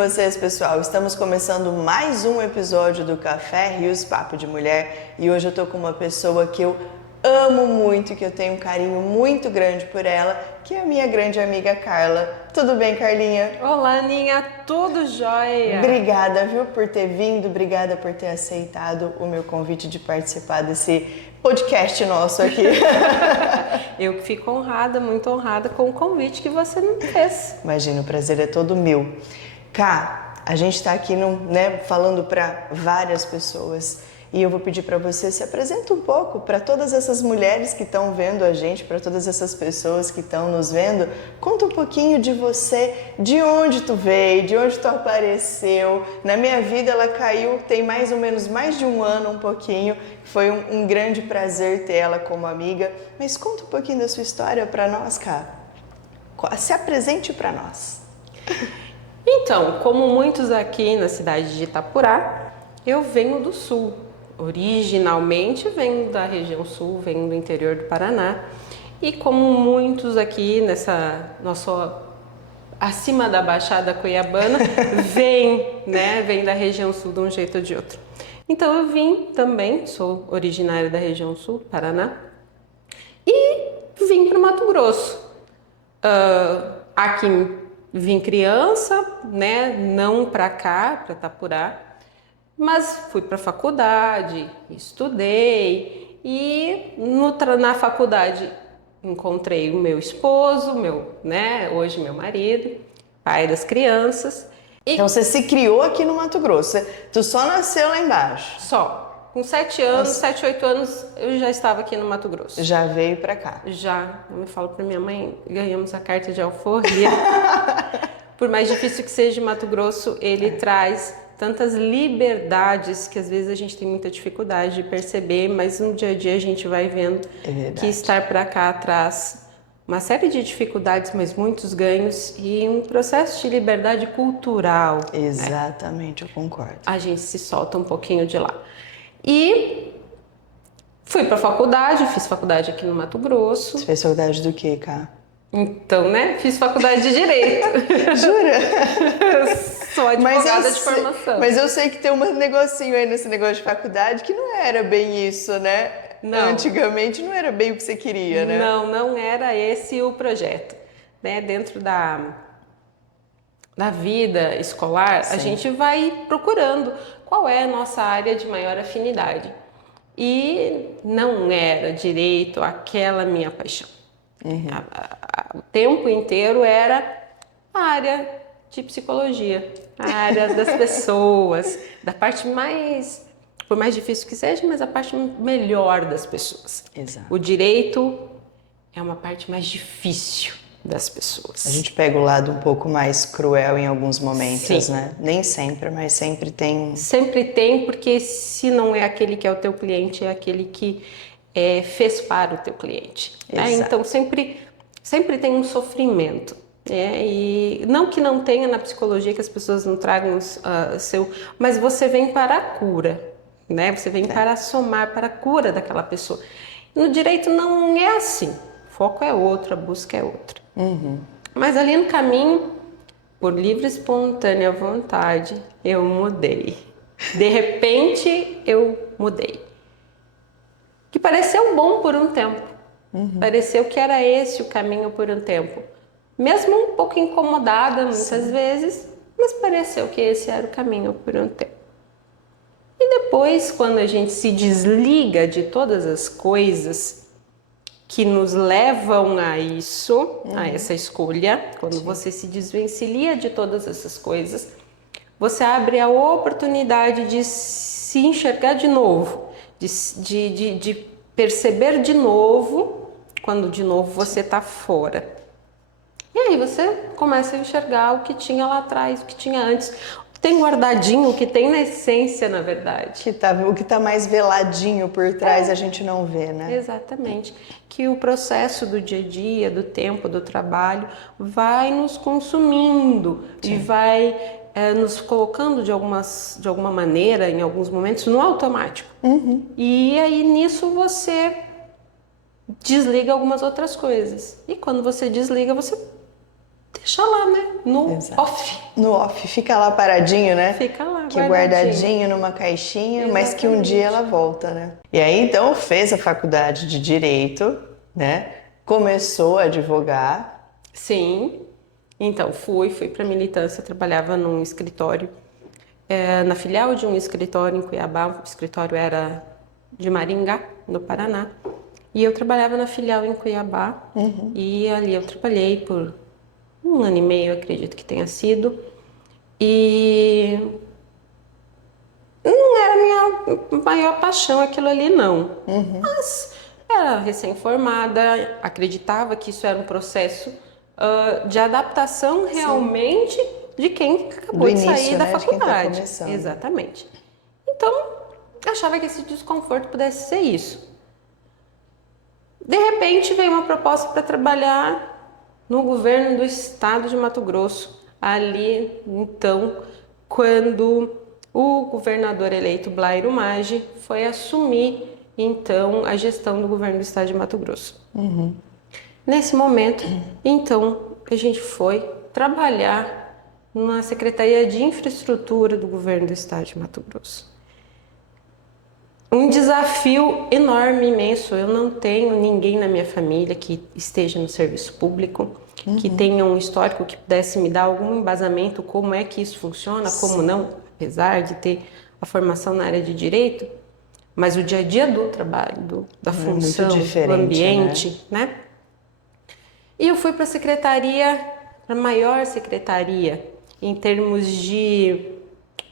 vocês, pessoal? Estamos começando mais um episódio do Café Rios Papo de Mulher e hoje eu tô com uma pessoa que eu amo muito, que eu tenho um carinho muito grande por ela, que é a minha grande amiga Carla. Tudo bem, Carlinha? Olá, Aninha, tudo jóia? Obrigada, viu, por ter vindo, obrigada por ter aceitado o meu convite de participar desse podcast nosso aqui. Eu que fico honrada, muito honrada com o convite que você me fez. Imagina, o prazer é todo meu. Cá, a gente está aqui falando para várias pessoas e eu vou pedir para você se apresenta um pouco para todas essas mulheres que estão vendo a gente, para todas essas pessoas que estão nos vendo. Conta um pouquinho de você, de onde tu veio, de onde tu apareceu. Na minha vida ela caiu tem mais ou menos mais de um ano, um pouquinho. Foi um grande prazer ter ela como amiga. Mas conta um pouquinho da sua história para nós, Cá. Se apresente para nós. Então, como muitos aqui na cidade de Itapurá, eu venho do sul. Originalmente venho da região sul, venho do interior do Paraná. E como muitos aqui acima da Baixada Cuiabana, vem da região sul de um jeito ou de outro. Então eu vim também, sou originária da região sul do Paraná, e vim para o Mato Grosso. Aqui vim criança, não para cá, para Itapurá, mas fui para a faculdade, estudei e na faculdade encontrei o meu esposo, hoje meu marido, pai das crianças. Então você se criou aqui no Mato Grosso, tu só nasceu lá embaixo? Só. Com 7 anos, 7, 8 anos, eu já estava aqui no Mato Grosso. Já veio pra cá? Já. Eu me falo pra minha mãe, ganhamos a carta de alforria. Por mais difícil que seja Mato Grosso, ele traz tantas liberdades que às vezes a gente tem muita dificuldade de perceber, mas no dia a dia a gente vai vendo que estar pra cá traz uma série de dificuldades, mas muitos ganhos e um processo de liberdade cultural. Exatamente, eu concordo. A gente se solta um pouquinho de lá. E fui para a faculdade, fiz faculdade aqui no Mato Grosso. Você fez faculdade do quê, Cá? Então, fiz faculdade de Direito. Jura? Sou advogada de formação. Mas eu sei que tem um negocinho aí nesse negócio de faculdade que não era bem isso, né? Não. Antigamente não era bem o que você queria, né? Não era esse o projeto. Dentro da vida escolar, sim, a gente vai procurando qual é a nossa área de maior afinidade. E não era direito aquela minha paixão. Uhum. O tempo inteiro era a área de psicologia, a área das pessoas, da parte mais, por mais difícil que seja, mas a parte melhor das pessoas. Exato. O direito é uma parte mais difícil das pessoas. A gente pega o lado um pouco mais cruel em alguns momentos, sim, né? Nem sempre, mas sempre tem. Sempre tem, porque se não é aquele que é o teu cliente, é aquele que fez para o teu cliente. Né? Então sempre tem um sofrimento. E não que não tenha na psicologia que as pessoas não tragam mas você vem para a cura, né? Você vem para somar para a cura daquela pessoa. No direito não é assim. O foco é outro, a busca é outra. Uhum. Mas ali no caminho, por livre e espontânea vontade, eu mudei. De repente, eu mudei. Que pareceu bom por um tempo. Uhum. Pareceu que era esse o caminho por um tempo. Mesmo um pouco incomodada muitas vezes, mas pareceu que esse era o caminho por um tempo. E depois, quando a gente se desliga de todas as coisas que nos levam a isso, a essa escolha, quando você se desvencilha de todas essas coisas, você abre a oportunidade de se enxergar de novo, de perceber de novo, quando de novo você está fora. E aí você começa a enxergar o que tinha lá atrás, o que tinha antes, tem guardadinho, o que tem na essência, na verdade. O que tá mais veladinho por trás a gente não vê, né? Exatamente. Que o processo do dia a dia, do tempo, do trabalho, vai nos consumindo. Sim. E vai nos colocando de alguma maneira, em alguns momentos, no automático. Uhum. E aí nisso você desliga algumas outras coisas. E quando você desliga, você deixa lá, né? No Exato. off. No off, fica lá paradinho, né? Fica lá, que é guardadinho numa caixinha, mas que um dia ela volta, né? E aí então fez a faculdade de Direito, né? Começou a advogar. Sim. Então, fui para militância, trabalhava num escritório, na filial de um escritório em Cuiabá. O escritório era de Maringá, no Paraná. E eu trabalhava na filial em Cuiabá. E ali eu trabalhei por 1 ano e meio, acredito que tenha sido. E não era a minha maior paixão aquilo ali, não. Mas era recém-formada, acreditava que isso era um processo de adaptação realmente de quem acabou Do de sair início, da né? De quem tá faculdade. começando. Exatamente. Então, achava que esse desconforto pudesse ser isso. De repente, veio uma proposta para trabalhar no governo do estado de Mato Grosso. Ali, então, quando o governador eleito Blairo Maggi foi assumir, então, a gestão do governo do estado de Mato Grosso. Nesse momento, então, a gente foi trabalhar na Secretaria de Infraestrutura do governo do estado de Mato Grosso. Um desafio enorme, imenso. Eu não tenho ninguém na minha família que esteja no serviço público, que tenha um histórico que pudesse me dar algum embasamento, como é que isso funciona, como não, apesar de ter a formação na área de direito, mas o dia a dia do trabalho, da função, do ambiente, né? E eu fui para a secretaria, para a maior secretaria, em termos de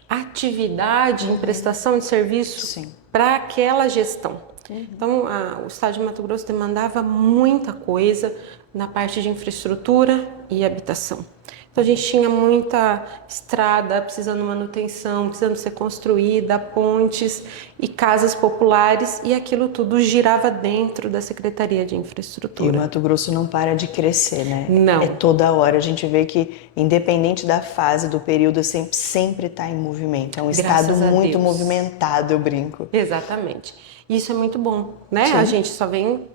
atividade, em prestação de serviço para aquela gestão. Então, o estado de Mato Grosso demandava muita coisa na parte de infraestrutura e habitação. Então, a gente tinha muita estrada precisando de manutenção, precisando ser construída, pontes e casas populares, e aquilo tudo girava dentro da Secretaria de Infraestrutura. E o Mato Grosso não para de crescer, né? Não. É toda hora. A gente vê que, independente da fase, do período, sempre está em movimento. É um estado muito movimentado, eu brinco. Exatamente. Isso é muito bom, né? Sim. A gente só vem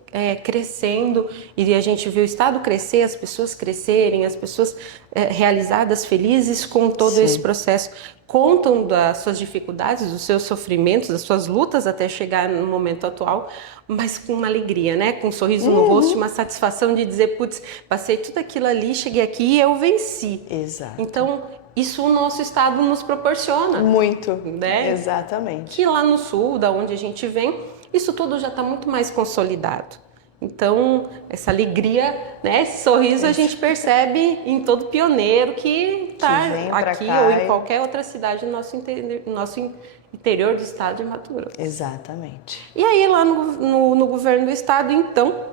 crescendo e a gente vê o estado crescer, as pessoas crescerem, as pessoas realizadas, felizes com todo esse processo. Contam das suas dificuldades, dos seus sofrimentos, das suas lutas até chegar no momento atual, mas com uma alegria, né? Com um sorriso no rosto, uma satisfação de dizer, putz, passei tudo aquilo ali, cheguei aqui e eu venci. Exato. Então, isso o nosso estado nos proporciona. Muito, né? Exatamente. Que lá no sul, da onde a gente vem, isso tudo já está muito mais consolidado. Então, essa alegria, né, esse sorriso a gente percebe em todo pioneiro que está aqui ou em qualquer outra cidade do nosso interior do estado de Mato Grosso. Exatamente. E aí, lá no governo do estado, então,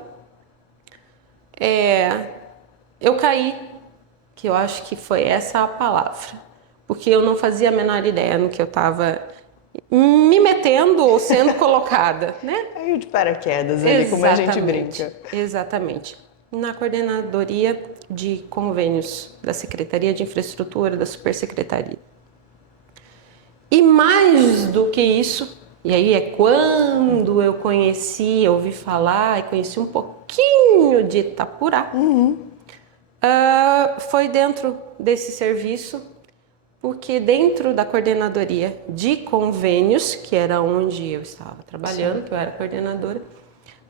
eu caí, que eu acho que foi essa a palavra, porque eu não fazia a menor ideia no que eu estava me metendo ou sendo colocada, né? Caiu de paraquedas ali, como a gente brinca. Exatamente. Na coordenadoria de convênios da Secretaria de Infraestrutura, da Supersecretaria. E mais do que isso, e aí é quando eu ouvi falar e conheci um pouquinho de Itapurá, foi dentro desse serviço, porque dentro da coordenadoria de convênios, que era onde eu estava trabalhando, que eu era coordenadora,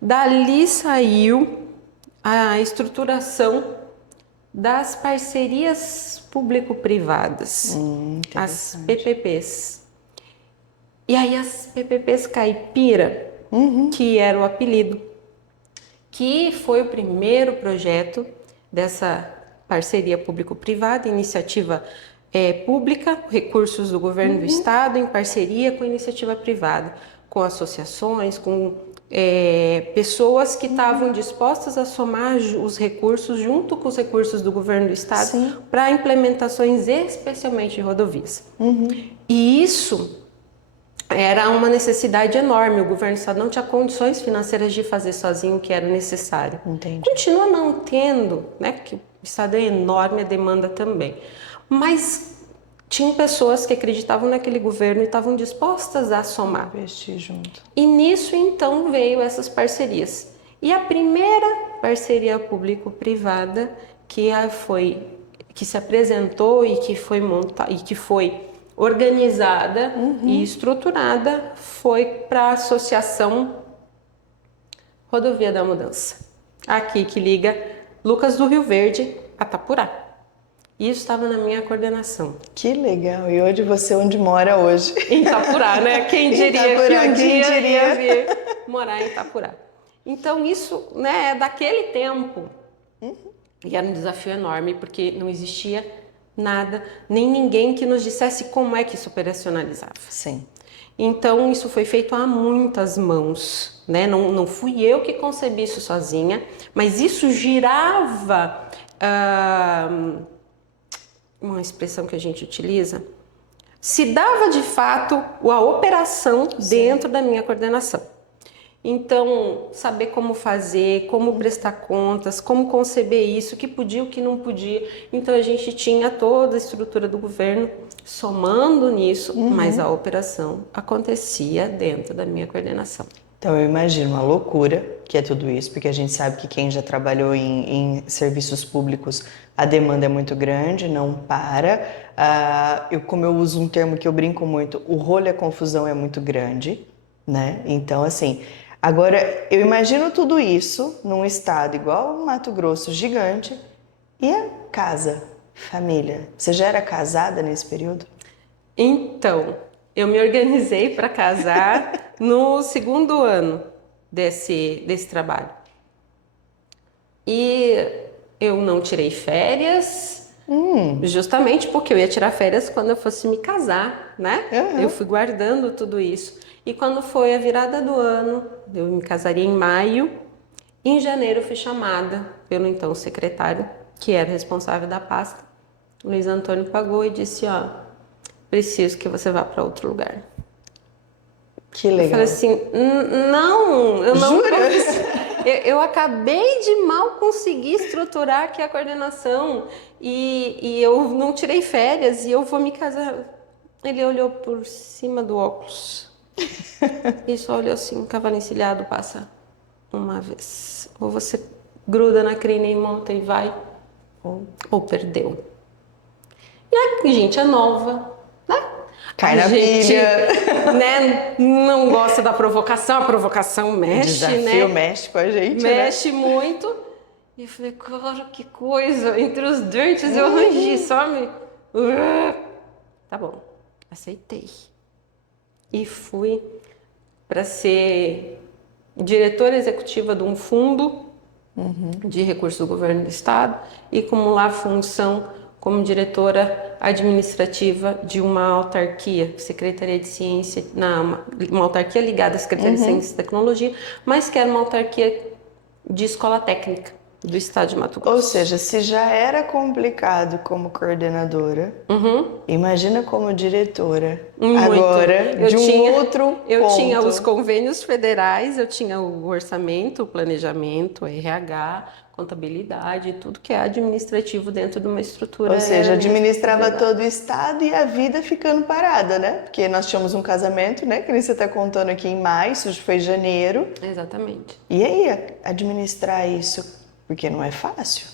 dali saiu a estruturação das parcerias público-privadas, as PPPs. E aí as PPPs Caipira, que era o apelido, que foi o primeiro projeto dessa parceria público-privada, iniciativa pública, recursos do governo do estado em parceria com a iniciativa privada, com associações, com pessoas que estavam dispostas a somar os recursos junto com os recursos do governo do estado para implementações especialmente de rodovias. E isso era uma necessidade enorme, o governo do estado não tinha condições financeiras de fazer sozinho o que era necessário. Entendi. Continua não tendo, né, porque o estado é enorme, a demanda também. Mas tinham pessoas que acreditavam naquele governo e estavam dispostas a somar. Investir junto. E nisso, então, veio essas parcerias. E a primeira parceria público-privada, que foi que se apresentou e que foi montada e que foi organizada e estruturada foi para a Associação Rodovia da Mudança, aqui que liga Lucas do Rio Verde a Itapurá. Isso estava na minha coordenação. Que legal! E onde mora hoje? Em Itapurá, né? Quem diria Itapurá, que um quem dia diria? ia vir morar em Itapurá. Então isso, né, é daquele tempo. E era um desafio enorme, porque não existia nada, nem ninguém que nos dissesse como é que isso operacionalizava. Sim. Então, isso foi feito a muitas mãos, né? Não fui eu que concebi isso sozinha, mas isso girava, uma expressão que a gente utiliza, se dava de fato a operação dentro da minha coordenação. Então, saber como fazer, como prestar contas, como conceber isso, o que podia, o que não podia. Então, a gente tinha toda a estrutura do governo somando nisso, mas a operação acontecia dentro da minha coordenação. Então eu imagino uma loucura que é tudo isso, porque a gente sabe que quem já trabalhou em serviços públicos, a demanda é muito grande, não para. Como eu uso um termo que eu brinco muito, o rolo e a confusão é muito grande, né? Então, assim, agora eu imagino tudo isso num estado igual o Mato Grosso, gigante, e a casa, família. Você já era casada nesse período? Então, eu me organizei para casar no segundo ano desse trabalho. E eu não tirei férias, justamente porque eu ia tirar férias quando eu fosse me casar, né? Eu fui guardando tudo isso. E quando foi a virada do ano, eu me casaria em maio, em janeiro eu fui chamada pelo então secretário, que era responsável da pasta, Luiz Antônio pagou e disse, ó, preciso que você vá para outro lugar. Que legal. Eu falei assim, não, eu não Jura? eu acabei de mal conseguir estruturar aqui a coordenação e eu não tirei férias e eu vou me casar. Ele olhou por cima do óculos e só olhou assim, cavalo encilhado passa uma vez. Ou você gruda na crina e monta e vai, ou perdeu. E a gente é nova, né? Cai na gente, pilha. né, não gosta da provocação, a provocação mexe, Desafio né? mexe com a gente, Mexe muito. E eu falei, cara, que coisa. Entre os dentes eu rangi, sabe? Tá bom, aceitei. E fui para ser diretora executiva de um fundo de recursos do governo do estado e acumular função como diretora administrativa de uma autarquia, Secretaria de Ciência, uma autarquia ligada à Secretaria de Ciência e Tecnologia, mas que era uma autarquia de escola técnica do estado de Mato Grosso. Ou seja, se já era complicado como coordenadora, imagina como diretora. Muito. Agora, outro Eu ponto. tinha os convênios federais, eu tinha o orçamento, o planejamento, o RH, contabilidade, tudo que é administrativo dentro de uma estrutura. Ou seja, administrava federal. todo o estado e a vida ficando parada, né? Porque nós tínhamos um casamento, né? Que nem você está contando aqui em maio, isso foi janeiro. Exatamente. E aí, administrar isso? Porque não é fácil.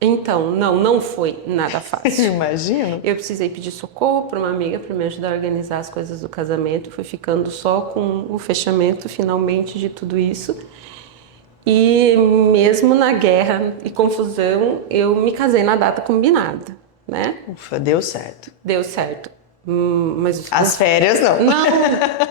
Então, não foi nada fácil. Imagino. Eu precisei pedir socorro para uma amiga para me ajudar a organizar as coisas do casamento. Fui ficando só com o fechamento, finalmente, de tudo isso. E mesmo na guerra e confusão, eu me casei na data combinada, né? Ufa, deu certo. Deu certo. Mas As férias não. Não,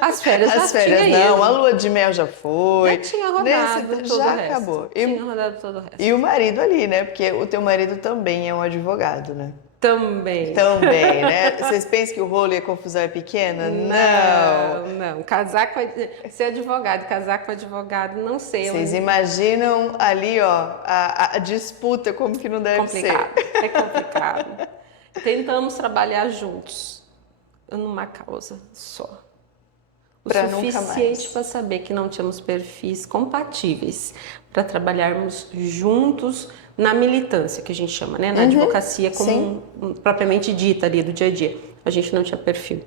as férias As já férias tinha não, ido. a lua de mel já foi. Já tinha rodado todo já o resto. acabou. Tinha rodado todo o resto. E o marido ali, né? Porque o teu marido também é um advogado, né? Também. Também, né? Vocês pensam que o rolo e a confusão é pequena? Não. Casar com ser advogado, casar com advogado, não sei. Vocês imaginam ali, ó, a disputa, como que não deve complicado. ser. É complicado. Tentamos trabalhar juntos numa causa só. O Pra nunca suficiente mais. para saber que não tínhamos perfis compatíveis para trabalharmos juntos na militância, que a gente chama, né? Na advocacia como propriamente dita ali do dia a dia. A gente não tinha perfil.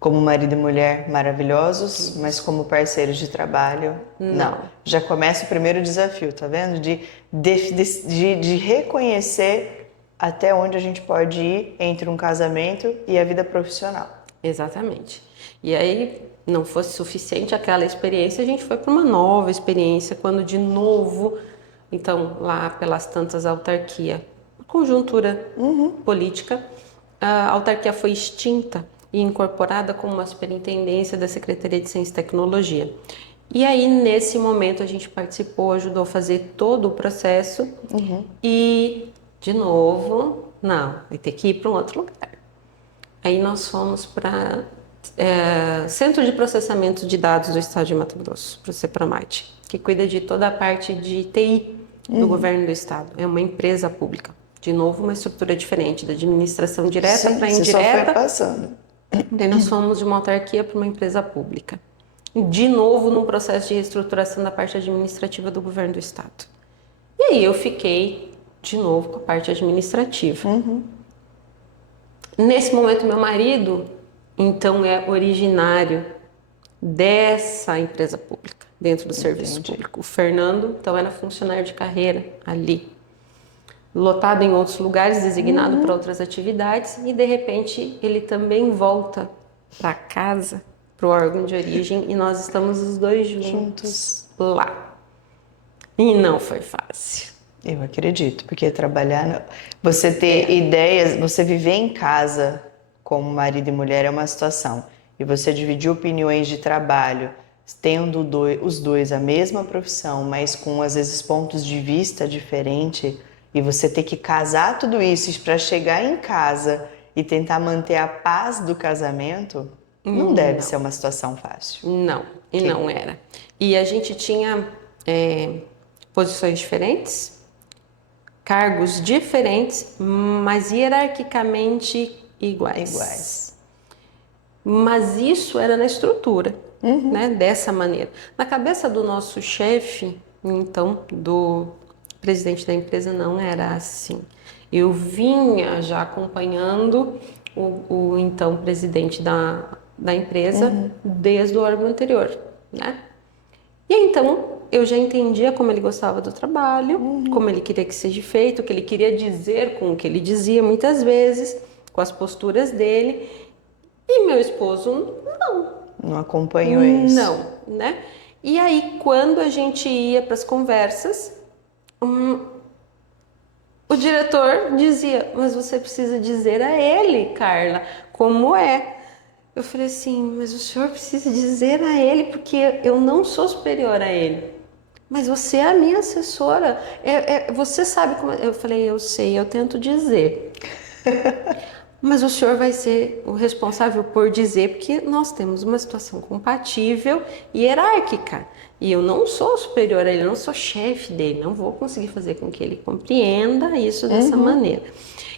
Como marido e mulher maravilhosos, mas como parceiros de trabalho, não. Já começa o primeiro desafio, tá vendo? De reconhecer até onde a gente pode ir entre um casamento e a vida profissional. Exatamente. E aí, não fosse suficiente aquela experiência, a gente foi para uma nova experiência, quando de novo, então, lá pelas tantas autarquia, conjuntura política, a autarquia foi extinta e incorporada como uma superintendência da Secretaria de Ciência e Tecnologia. E aí, nesse momento, a gente participou, ajudou a fazer todo o processo e, de novo, não, vai ter que ir para um outro lugar. Aí nós fomos para Centro de Processamento de Dados do Estado de Mato Grosso, para o CEPRAMAT, que cuida de toda a parte de TI do governo do estado. É uma empresa pública. De novo, uma estrutura diferente, da administração direta para indireta. Você só foi passando. Daí nós fomos de uma autarquia para uma empresa pública. De novo, num processo de reestruturação da parte administrativa do governo do estado. E aí eu fiquei, de novo, com a parte administrativa. Nesse momento, meu marido, então, é originário dessa empresa pública, dentro do serviço público. O Fernando, então, era funcionário de carreira ali, lotado em outros lugares, designado para outras atividades, e de repente ele também volta para casa, para o órgão de origem, e nós estamos os dois juntos lá. E não foi fácil. Eu acredito, porque trabalhar, você ter ideias, você viver em casa como marido e mulher é uma situação, e você dividir opiniões de trabalho, tendo os dois a mesma profissão, mas com às vezes pontos de vista diferentes, e você ter que casar tudo isso para chegar em casa e tentar manter a paz do casamento, não deve ser uma situação fácil. Não, e não era. E a gente tinha posições diferentes, cargos diferentes, mas hierarquicamente iguais. Mas isso era na estrutura, né? Dessa maneira. Na cabeça do nosso chefe, então, do presidente da empresa, não era assim. Eu vinha já acompanhando o então presidente da empresa desde o órgão anterior, né? E então eu já entendia como ele gostava do trabalho, como ele queria que seja feito, o que ele queria dizer com o que ele dizia muitas vezes, com as posturas dele. E meu esposo não acompanhou isso. Não, né? E aí quando a gente ia para as conversas, o diretor dizia: mas você precisa dizer a ele, Carla, como é. Eu falei assim: mas o senhor precisa dizer a ele, porque eu não sou superior a ele. Mas você é a minha assessora, você sabe como... Eu falei: eu sei, eu tento dizer. Mas o senhor vai ser o responsável por dizer, porque nós temos uma situação compatível e hierárquica. E eu não sou superior a ele, eu não sou chefe dele, não vou conseguir fazer com que ele compreenda isso dessa maneira.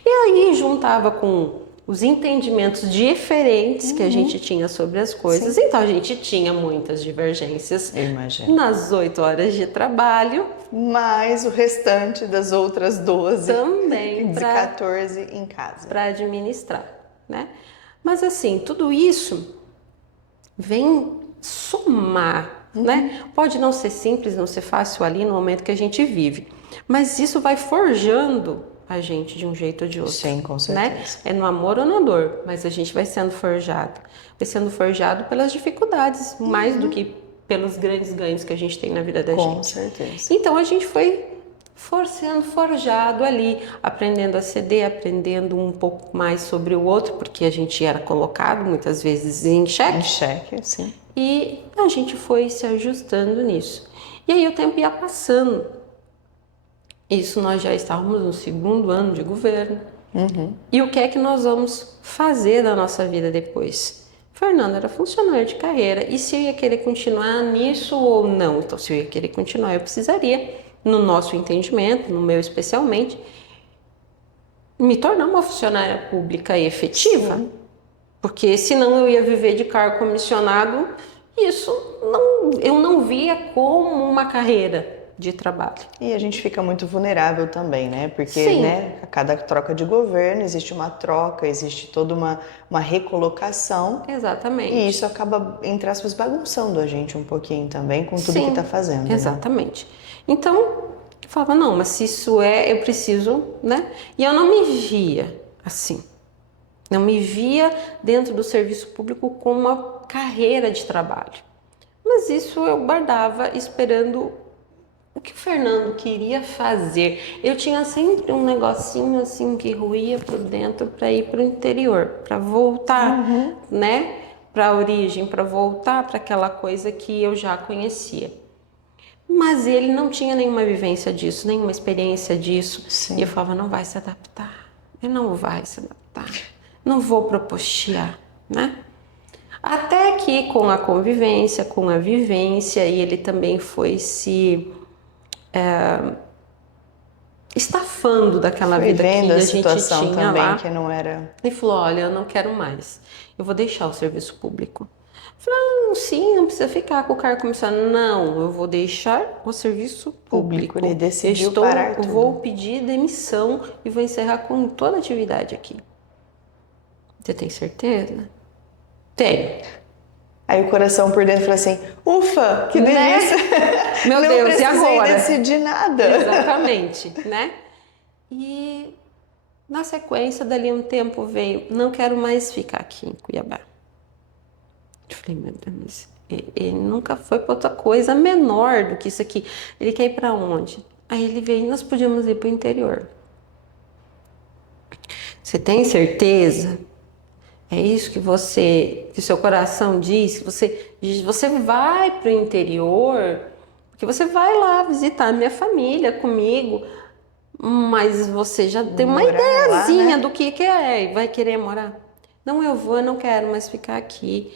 E aí juntava com os entendimentos diferentes que a gente tinha sobre as coisas. Então a gente tinha muitas divergências nas 8 horas de trabalho. Mais o restante das outras 12. Também. De 14 em casa. Para administrar, né? Mas assim, tudo isso vem somar, né? Pode não ser simples, não ser fácil ali no momento que a gente vive. Mas isso vai forjando a gente de um jeito ou de outro. Sim, com certeza. Né? É no amor ou na dor, mas a gente vai sendo forjado. Vai sendo forjado pelas dificuldades, mais do que pelos grandes ganhos que a gente tem na vida da gente. Com certeza. Então a gente foi sendo forjado ali, aprendendo a ceder, aprendendo um pouco mais sobre o outro, porque a gente era colocado muitas vezes em xeque. Em xeque, sim. E a gente foi se ajustando nisso. E aí o tempo ia passando. Isso nós já estávamos no 2º ano de governo. E o que é que nós vamos fazer da nossa vida depois? Fernando era funcionário de carreira. E se eu ia querer continuar nisso ou não? Então, se eu ia querer continuar, eu precisaria, no nosso entendimento, no meu especialmente, me tornar uma funcionária pública efetiva. Porque senão eu ia viver de cargo comissionado. Isso eu não via como uma carreira de trabalho. E a gente fica muito vulnerável também, né? Porque, né, a cada troca de governo existe uma troca, existe toda uma recolocação. Exatamente. E isso acaba, entre aspas, bagunçando a gente um pouquinho também com tudo que está fazendo. Exatamente. Né? Então, Eu falava, não, mas se isso é, eu preciso, né? E eu não me via assim. Não me via dentro do serviço público como uma carreira de trabalho. Mas isso eu guardava esperando o que o Fernando queria fazer. Eu tinha sempre um negocinho assim que ruía por dentro para ir para o interior, para voltar, né? Para a origem, para voltar para aquela coisa que eu já conhecia. Mas ele não tinha nenhuma vivência disso, nenhuma experiência disso. Sim. E eu falava, não vai se adaptar. Ele não vai se adaptar. Não vou propostear, né? Até que com a convivência, com a vivência, e ele também foi se estafando daquela Foi vida vendo que a a gente situação tinha também, lá. que não era... E falou, olha, eu não quero mais. Eu vou deixar o serviço público. Eu falei, sim, não precisa ficar com o cargo comissário. Não, eu vou deixar o serviço público. Ele decidiu eu parar tudo. vou pedir demissão e vou encerrar com toda a atividade aqui. Você tem certeza? Tenho. Aí o coração por dentro fala assim, ufa, que Né? delícia! Meu não Deus, e precisei agora? decidir nada. Exatamente, né? E na sequência, dali um tempo veio, não quero mais ficar aqui em Cuiabá. Eu falei, meu Deus, ele nunca foi para outra coisa menor do que isso aqui. Ele quer ir para onde? Aí ele veio, nós podíamos ir para o interior. Você tem certeza? É isso que que o seu coração diz? Que você vai para o interior, porque você vai lá visitar a minha família comigo, mas você já tem uma Morar ideiazinha lá, né? do que é e vai querer morar. Não, eu vou, eu não quero mais ficar aqui.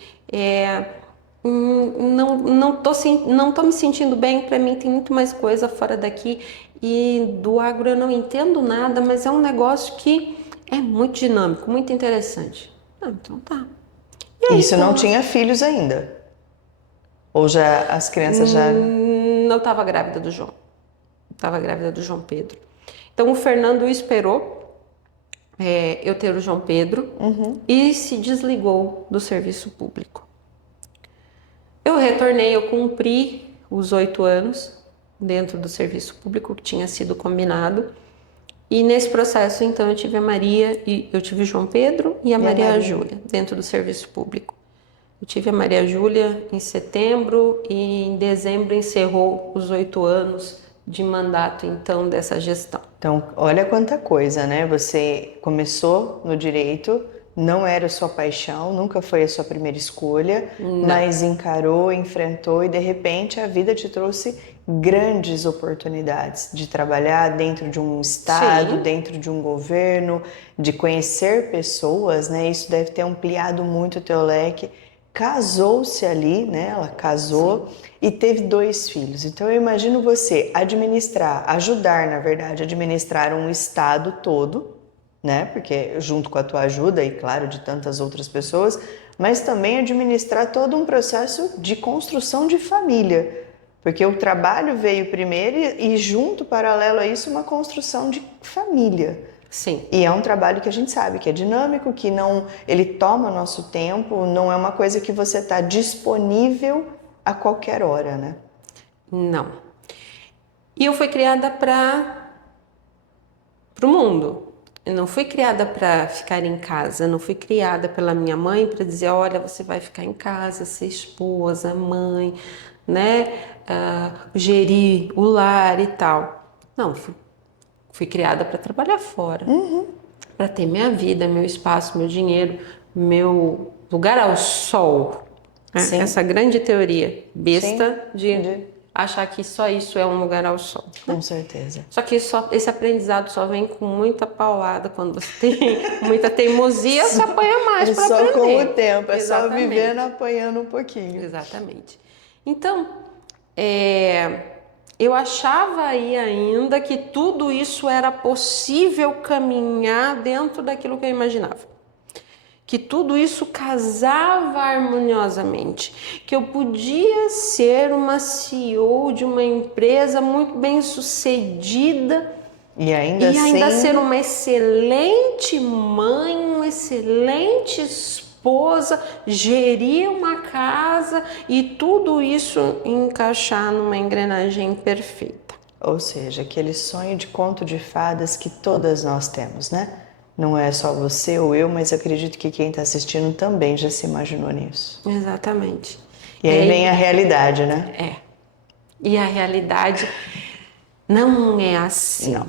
Não tô me sentindo bem, para mim tem muito mais coisa fora daqui. E do agro eu não entendo nada, mas é um negócio que é muito dinâmico, muito interessante. Ah, então tá. E aí, Isso não tinha filhos ainda? Ou já as crianças já... Não estava grávida do João. Estava grávida do João Pedro. Então o Fernando esperou eu ter o João Pedro e se desligou do serviço público. Eu retornei, eu cumpri os 8 anos dentro do serviço público que tinha sido combinado. E nesse processo, então, eu tive a Maria, e eu tive o João Pedro e a Maria Júlia dentro do serviço público. Eu tive a Maria Júlia em setembro e em dezembro encerrou os 8 anos de mandato, então, dessa gestão. Então, olha quanta coisa, né? Você começou no direito, não era sua paixão, nunca foi a sua primeira escolha, mas encarou, enfrentou e de repente a vida te trouxe grandes oportunidades de trabalhar dentro de um estado, Sim. dentro de um governo, de conhecer pessoas, né? Isso deve ter ampliado muito o teu leque. Casou-se ali, né? Ela casou e teve 2 filhos. Então eu imagino você ajudar, na verdade, administrar um estado todo, né? Porque junto com a tua ajuda e claro de tantas outras pessoas, mas também administrar todo um processo de construção de família, porque o trabalho veio primeiro e junto, paralelo a isso, uma construção de família. Sim. E é um trabalho que a gente sabe que é dinâmico, que não, ele toma nosso tempo, não é uma coisa que você está disponível a qualquer hora, né? Não. E eu fui criada para o mundo. Eu não fui criada para ficar em casa, não fui criada pela minha mãe para dizer, olha, você vai ficar em casa, ser esposa, mãe, né? Gerir o lar e tal. Não, fui criada para trabalhar fora, para ter minha vida, meu espaço, meu dinheiro, meu lugar ao sol. Né? Essa grande teoria besta de achar que só isso é um lugar ao sol. Com certeza. Só que esse aprendizado só vem com muita paulada. Quando você tem muita teimosia, você apanha mais para aprender. É só com o tempo, é Exatamente. só vivendo apanhando um pouquinho. Exatamente. Então, eu achava aí ainda que tudo isso era possível caminhar dentro daquilo que eu imaginava. Que tudo isso casava harmoniosamente, que eu podia ser uma CEO de uma empresa muito bem sucedida e ainda ser uma excelente mãe, uma excelente esposa, gerir uma casa e tudo isso encaixar numa engrenagem perfeita. Ou seja, aquele sonho de conto de fadas que todas nós temos, né? Não é só você ou eu, mas acredito que quem está assistindo também já se imaginou nisso. Exatamente. E aí vem a realidade, né? É. E a realidade não é assim. Não.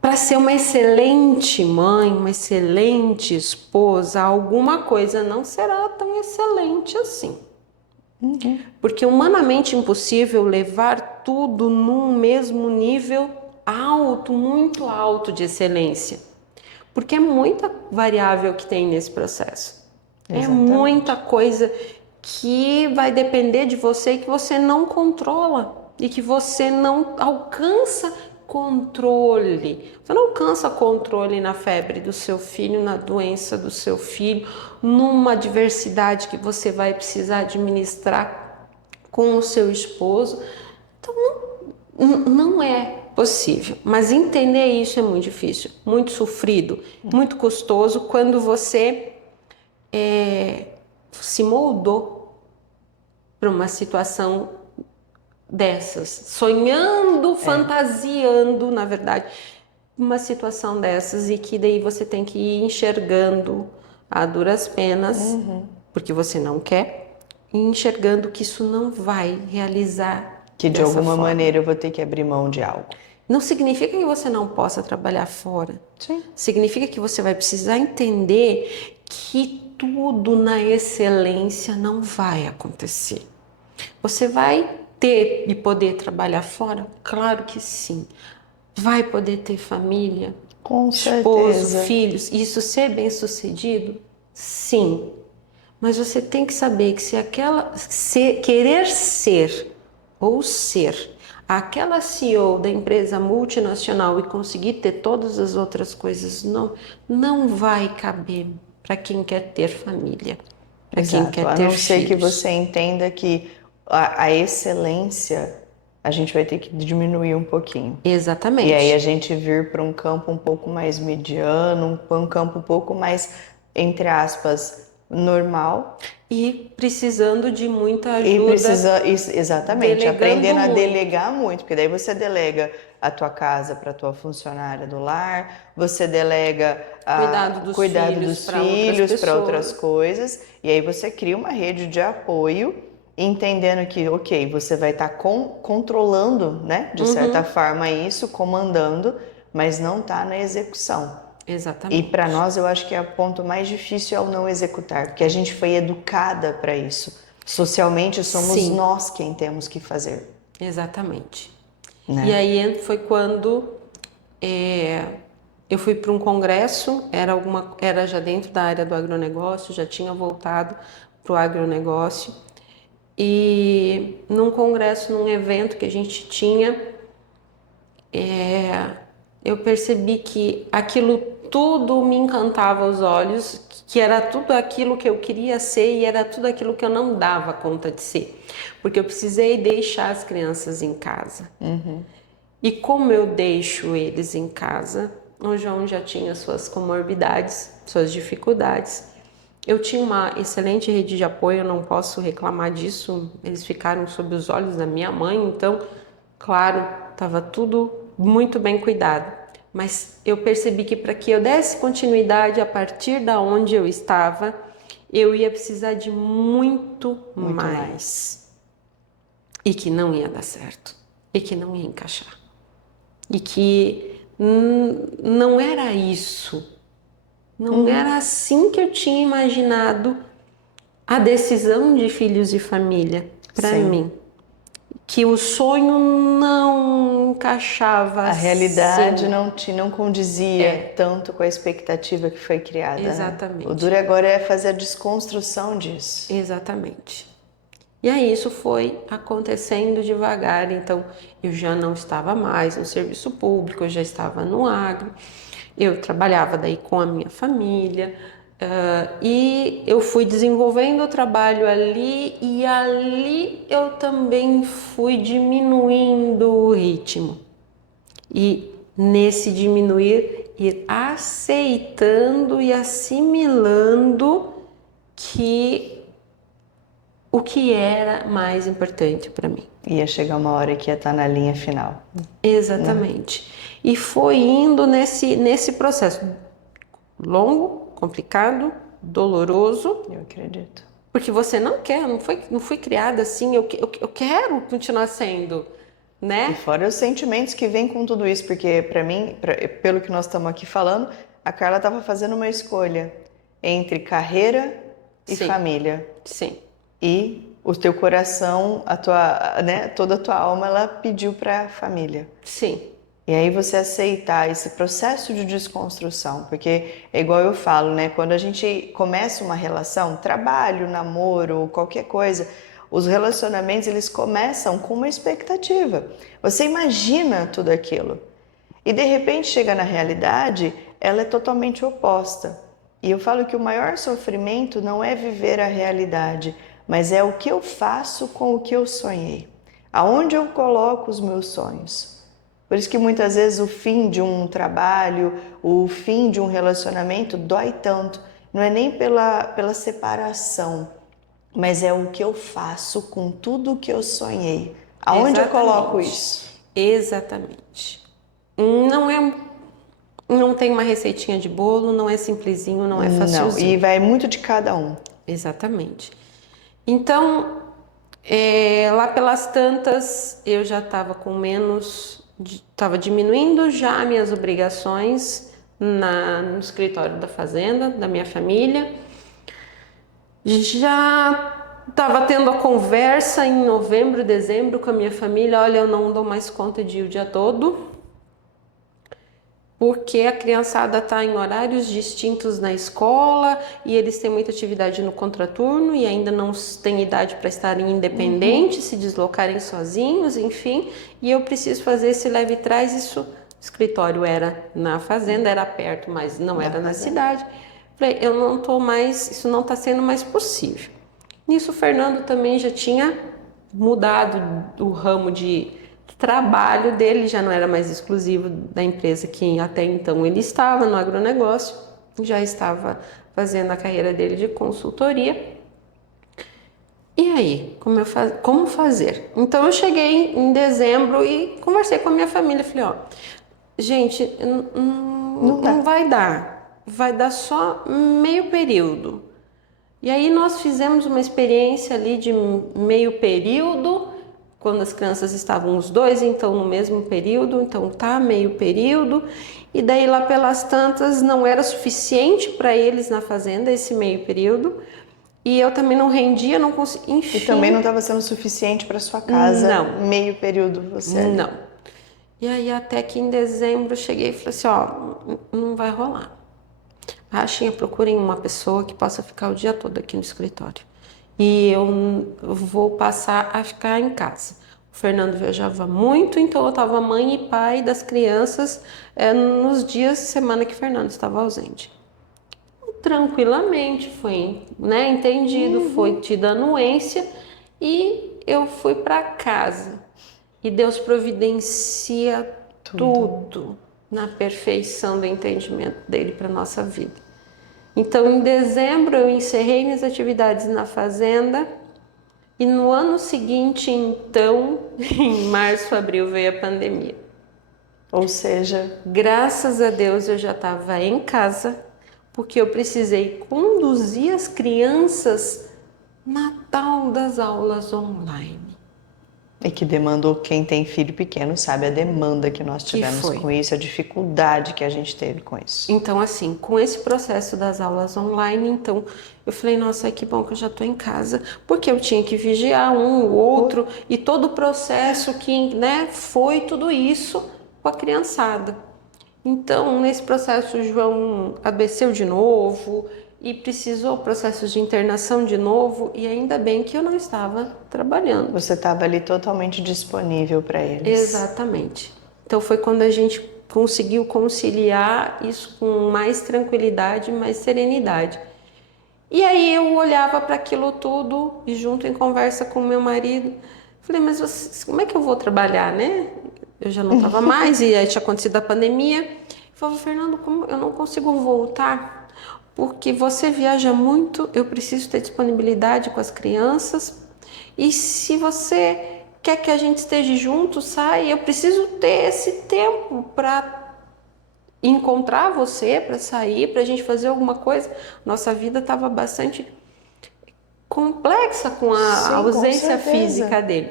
Para ser uma excelente mãe, uma excelente esposa, alguma coisa não será tão excelente assim. Porque é humanamente impossível levar tudo num mesmo nível alto, muito alto de excelência. Porque é muita variável que tem nesse processo. É muita coisa que vai depender de você e que você não controla e que você não alcança controle. Você não alcança controle na febre do seu filho, na doença do seu filho, numa adversidade que você vai precisar administrar com o seu esposo. Então não é possível. Mas entender isso é muito difícil, muito sofrido, muito custoso quando você se moldou para uma situação dessas, sonhando, fantasiando, na verdade, uma situação dessas e que daí você tem que ir enxergando a duras penas, porque você não quer, e enxergando que isso não vai realizar Que de dessa alguma forma. maneira eu vou ter que abrir mão de algo. Não significa que você não possa trabalhar fora. Sim. Significa que você vai precisar entender que tudo na excelência não vai acontecer. Você vai ter e poder trabalhar fora? Claro que sim. Vai poder ter família, Com esposo, certeza. filhos, e isso ser bem-sucedido? Sim. Mas você tem que saber que querer ser ou ser aquela CEO da empresa multinacional e conseguir ter todas as outras coisas, não vai caber para quem quer ter família, para quem Exato. quer A ter não ser que filhos. você entenda que a excelência a gente vai ter que diminuir um pouquinho. Exatamente. E aí a gente vir para um campo um pouco mais mediano, um campo um pouco mais, entre aspas, normal. E precisando de muita ajuda. E precisa, exatamente, delegando aprendendo a muito. delegar muito, porque daí você delega a tua casa para a tua funcionária do lar, você delega Cuidado dos filhos para outras pessoas. coisas, e aí você cria uma rede de apoio, entendendo que, ok, você vai estar controlando, né, de certa forma isso, comandando, mas não está na execução. Exatamente. E para nós eu acho que é o ponto mais difícil é o não executar, porque a gente foi educada para isso. Socialmente somos Sim. nós quem temos que fazer. Exatamente. Né? E aí foi quando eu fui para um congresso, era já dentro da área do agronegócio, já tinha voltado para o agronegócio. E num congresso, num evento que a gente tinha, eu percebi que aquilo tudo me encantava aos olhos, que era tudo aquilo que eu queria ser e era tudo aquilo que eu não dava conta de ser, porque eu precisei deixar as crianças em casa. E como eu deixo eles em casa, o João já tinha suas comorbidades, suas dificuldades. Eu tinha uma excelente rede de apoio, eu não posso reclamar disso. Eles ficaram sob os olhos da minha mãe, então, claro, estava tudo muito bem cuidado. Mas eu percebi que para que eu desse continuidade a partir da onde eu estava, eu ia precisar de muito mais. E que não ia dar certo. E que não ia encaixar. E que não era isso. Não era assim que eu tinha imaginado a decisão de filhos e família para mim. Que o sonho não encaixava A realidade assim. não condizia tanto com a expectativa que foi criada. Exatamente. Né? O duro agora é fazer a desconstrução disso. Exatamente. E aí isso foi acontecendo devagar, então eu já não estava mais no serviço público, eu já estava no agro, eu trabalhava daí com a minha família, e eu fui desenvolvendo o trabalho ali e ali eu também fui diminuindo o ritmo. E nesse diminuir, ir aceitando e assimilando que o que era mais importante para mim. Ia chegar uma hora que ia estar na linha final. Exatamente. E foi indo nesse processo longo, complicado, doloroso. Eu acredito. Porque você não quer, não fui criada assim, eu quero continuar sendo, né? E fora os sentimentos que vêm com tudo isso, porque para mim, pelo que nós estamos aqui falando, a Carla estava fazendo uma escolha entre carreira e Sim. família. Sim. E o teu coração, toda a tua alma, ela pediu para a família. Sim. E aí você aceitar esse processo de desconstrução, porque é igual eu falo, né? Quando a gente começa uma relação, trabalho, namoro, qualquer coisa, os relacionamentos eles começam com uma expectativa. Você imagina tudo aquilo e de repente chega na realidade, ela é totalmente oposta. E eu falo que o maior sofrimento não é viver a realidade, mas é o que eu faço com o que eu sonhei. Aonde eu coloco os meus sonhos. Por isso que muitas vezes o fim de um trabalho, o fim de um relacionamento dói tanto. Não é nem pela separação, mas é o que eu faço com tudo o que eu sonhei. Aonde eu coloco isso? Exatamente. Não tem uma receitinha de bolo, não é simplesinho, não é facilzinho. Não, e vai muito de cada um. Exatamente. Então, lá pelas tantas, eu já estava com menos, estava diminuindo já minhas obrigações no escritório da fazenda, da minha família. Já estava tendo a conversa em novembro, dezembro com a minha família, olha, eu não dou mais conta de ir o dia todo, porque a criançada está em horários distintos na escola e eles têm muita atividade no contraturno e ainda não têm idade para estarem independentes, se deslocarem sozinhos, enfim, e eu preciso fazer esse leve e trás. Isso, o escritório era na fazenda, era perto, mas não era na cidade. Falei, eu não estou mais, isso não está sendo mais possível. Nisso o Fernando também já tinha mudado o ramo de trabalho dele, já não era mais exclusivo da empresa que até então ele estava no agronegócio, já estava fazendo a carreira dele de consultoria. E aí, como fazer? Então eu cheguei em dezembro e conversei com a minha família, falei, ó, gente, não vai dar só meio período. E aí nós fizemos uma experiência ali de meio período, quando as crianças estavam os dois, então no mesmo período, então tá meio período, e daí lá pelas tantas não era suficiente para eles na fazenda esse meio período, e eu também não rendia, não conseguia, enfim. E também não estava sendo suficiente para sua casa, não. Meio período você. Não. E aí até que em dezembro eu cheguei e falei assim, ó, não vai rolar. Achem, procurem uma pessoa que possa ficar o dia todo aqui no escritório. E eu vou passar a ficar em casa. O Fernando viajava muito, então eu estava mãe e pai das crianças nos dias de semana que o Fernando estava ausente. Tranquilamente, foi entendido, foi tida anuência e eu fui para casa. E Deus providencia tudo na perfeição do entendimento dele para nossa vida. Então, em dezembro, eu encerrei minhas atividades na fazenda e no ano seguinte, então, em março, abril, veio a pandemia. Ou seja, graças a Deus eu já estava em casa, porque eu precisei conduzir as crianças na tal das aulas online. E que demandou, quem tem filho pequeno sabe a demanda que nós tivemos com isso, a dificuldade que a gente teve com isso. Então, assim, com esse processo das aulas online, então, eu falei, nossa, que bom que eu já estou em casa, porque eu tinha que vigiar um, o outro, e todo o processo que, foi tudo isso com a criançada. Então, nesse processo, o João adoeceu de novo, e precisou processos de internação de novo, e ainda bem que eu não estava trabalhando. Você estava ali totalmente disponível para eles. Exatamente. Então foi quando a gente conseguiu conciliar isso com mais tranquilidade, mais serenidade. E aí eu olhava para aquilo tudo e junto em conversa com meu marido, falei, mas como é que eu vou trabalhar, né? Eu já não estava mais e aí tinha acontecido a pandemia. Eu falava, Fernando, como eu não consigo voltar? Porque você viaja muito, eu preciso ter disponibilidade com as crianças E se você quer que a gente esteja junto, sai. Eu preciso ter esse tempo para encontrar você, para sair, para a gente fazer alguma coisa. Nossa vida estava bastante complexa com a Sim, com ausência certeza. física dele.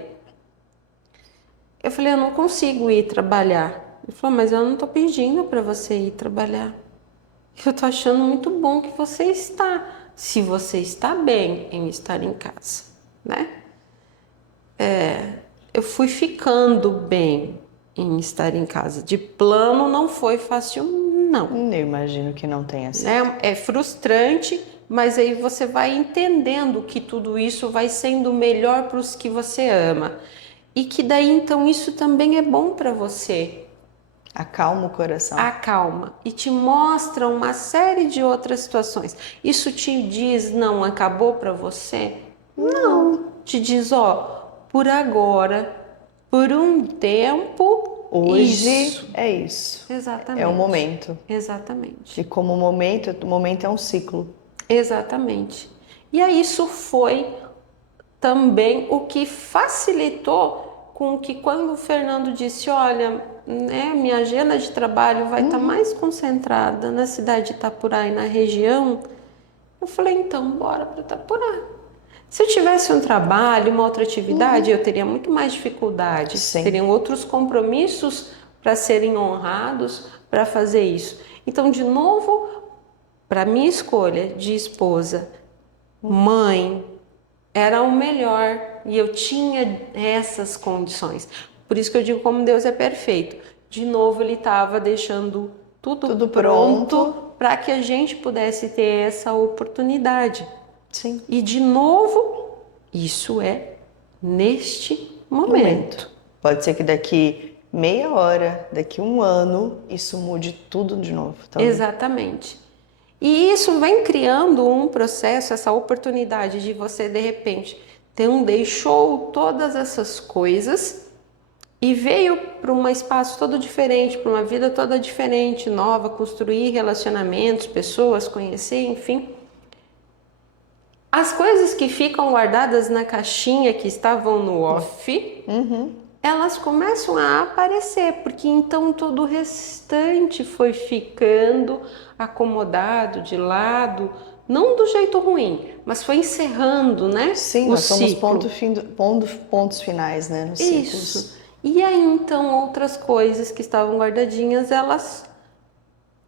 Eu falei, eu não consigo ir trabalhar. Ele falou, mas eu não estou pedindo para você ir trabalhar. Eu estou achando muito bom que você está. Se você está bem em estar em casa, né? Eu fui ficando bem em estar em casa. De plano não foi fácil, não. Eu imagino que não tenha sido. Né? É frustrante, mas aí você vai entendendo que tudo isso vai sendo melhor para os que você ama. E que daí então isso também é bom para você. Acalma o coração. Acalma e te mostra uma série de outras situações. Isso te diz, não acabou para você? Não. Te diz, ó, por agora, por um tempo, Hoje isso. é isso. Exatamente. É o momento. Exatamente. E como o momento é um ciclo. Exatamente. E aí isso foi também o que facilitou com que quando o Fernando disse, olha, né, minha agenda de trabalho vai estar mais concentrada na cidade de Itapurá e na região, eu falei, então, bora para Itapurá. Se eu tivesse um trabalho, uma outra atividade, eu teria muito mais dificuldade. Sim. Teriam outros compromissos para serem honrados para fazer isso. Então, de novo, para minha escolha de esposa, mãe, era o melhor e eu tinha essas condições. Por isso que eu digo como Deus é perfeito. De novo, Ele estava deixando tudo pronto para que a gente pudesse ter essa oportunidade. Sim. E de novo, isso é neste momento. Pode ser que daqui meia hora, daqui um ano, isso mude tudo de novo. Também. Exatamente. E isso vem criando um processo, essa oportunidade de você, de repente, deixou todas essas coisas e veio para um espaço todo diferente, para uma vida toda diferente, nova, construir relacionamentos, pessoas, conhecer, enfim. As coisas que ficam guardadas na caixinha que estavam no off, elas começam a aparecer, porque então todo o restante foi ficando acomodado de lado, não do jeito ruim, mas foi encerrando, né? Sim, nós somos pontos finais, né? Nos ciclos. Isso. E aí então outras coisas que estavam guardadinhas, elas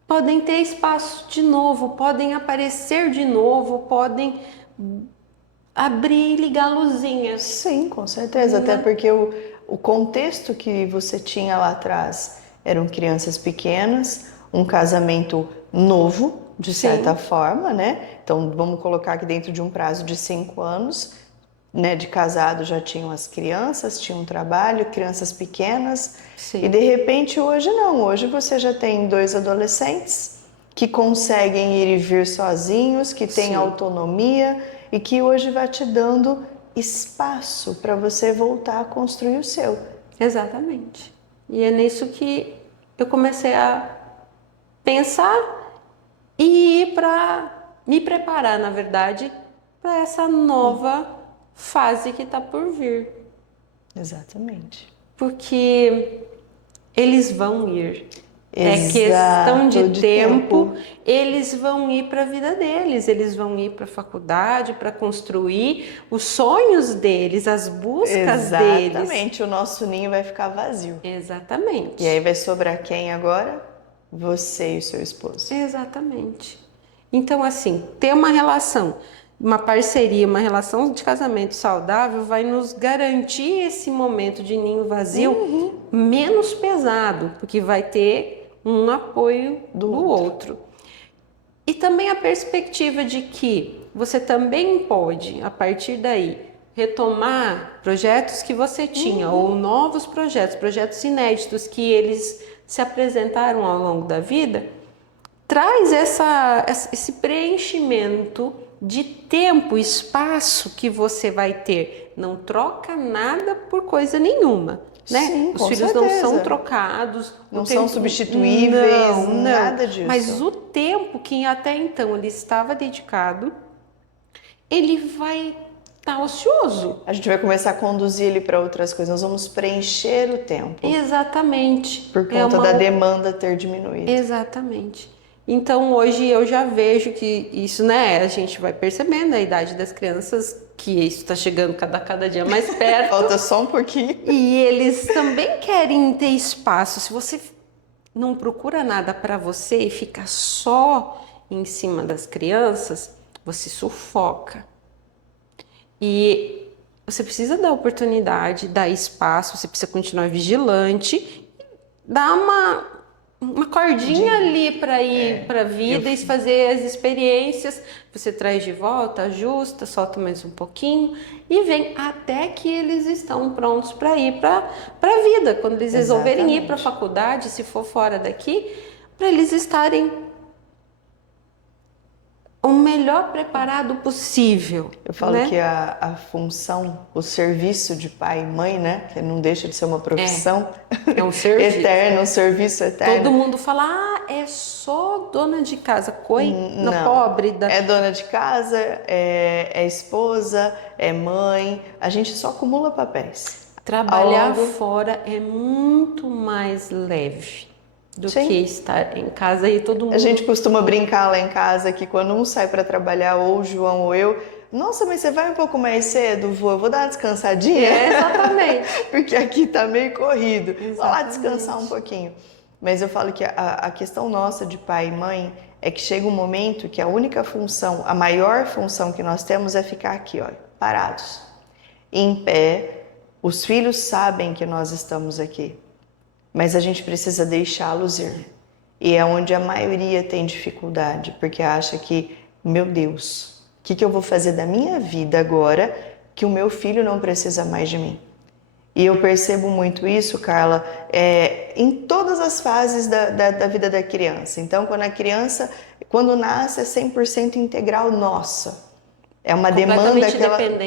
podem ter espaço de novo, podem aparecer de novo, podem abrir e ligar a luzinha. Sim, com certeza. Até porque o contexto que você tinha lá atrás eram crianças pequenas, um casamento novo, de certa forma, né? Então, vamos colocar aqui dentro de um prazo de 5 anos, né? De casado já tinham as crianças, tinham um trabalho, crianças pequenas. Sim. E de repente hoje não. Hoje você já tem 2 adolescentes que conseguem ir e vir sozinhos, que têm autonomia e que hoje vai te dando espaço para você voltar a construir o seu. Exatamente. E é nisso que eu comecei a pensar e ir para me preparar, na verdade, para essa nova fase que está por vir. Exatamente. Porque eles vão ir. Exato, é questão de tempo. Eles vão ir para a vida deles, eles vão ir para a faculdade, para construir os sonhos deles, as buscas deles. Exatamente, o nosso ninho vai ficar vazio. Exatamente. E aí vai sobrar quem agora? Você e o seu esposo. Exatamente. Então, assim, ter uma relação, uma parceria, uma relação de casamento saudável vai nos garantir esse momento de ninho vazio menos pesado, porque vai ter um apoio do outro. E também a perspectiva de que você também pode, a partir daí, retomar projetos que você tinha ou novos projetos inéditos que eles se apresentaram ao longo da vida, traz esse preenchimento de tempo, espaço que você vai ter. Não troca nada por coisa nenhuma. Né? Sim, Os com filhos certeza. não são trocados. Não são substituíveis, nada disso. Mas o tempo que até então ele estava dedicado, ele vai tá ocioso. A gente vai começar a conduzir ele para outras coisas, nós vamos preencher o tempo. Exatamente. Por conta da demanda ter diminuído. Exatamente. Então hoje eu já vejo que isso, né, a gente vai percebendo a idade das crianças, que isso está chegando cada dia mais perto. Falta só um pouquinho. E eles também querem ter espaço. Se você não procura nada para você e fica só em cima das crianças, você sufoca. E você precisa dar oportunidade, dar espaço, você precisa continuar vigilante, dar uma cordinha ali para ir para a vida e fazer as experiências. Você traz de volta, ajusta, solta mais um pouquinho e vem até que eles estão prontos para ir para a vida. Quando eles resolverem ir para a faculdade, se for fora daqui, para eles estarem o melhor preparado possível. Eu falo que a função, o serviço de pai e mãe, né? Que não deixa de ser uma profissão é um serviço eterno, um serviço eterno. Todo mundo fala, é só dona de casa, coisa pobre. É dona de casa, é esposa, é mãe, a gente só acumula papéis. Trabalhar fora é muito mais leve do que estar em casa e todo mundo... A gente costuma brincar lá em casa que quando um sai para trabalhar, ou o João ou eu, nossa, mas você vai um pouco mais cedo, vô? Eu vou dar uma descansadinha? Exatamente. Porque aqui tá meio corrido. Vou lá descansar um pouquinho. Mas eu falo que a questão nossa de pai e mãe é que chega um momento que a única função, a maior função que nós temos é ficar aqui, ó, parados, em pé. Os filhos sabem que nós estamos aqui. Mas a gente precisa deixá-los ir. E é onde a maioria tem dificuldade, porque acha que, meu Deus, o que eu vou fazer da minha vida agora que o meu filho não precisa mais de mim? E eu percebo muito isso, Carla, em todas as fases da vida da criança. Então, quando a criança, quando nasce, é 100% integral nossa. É uma demanda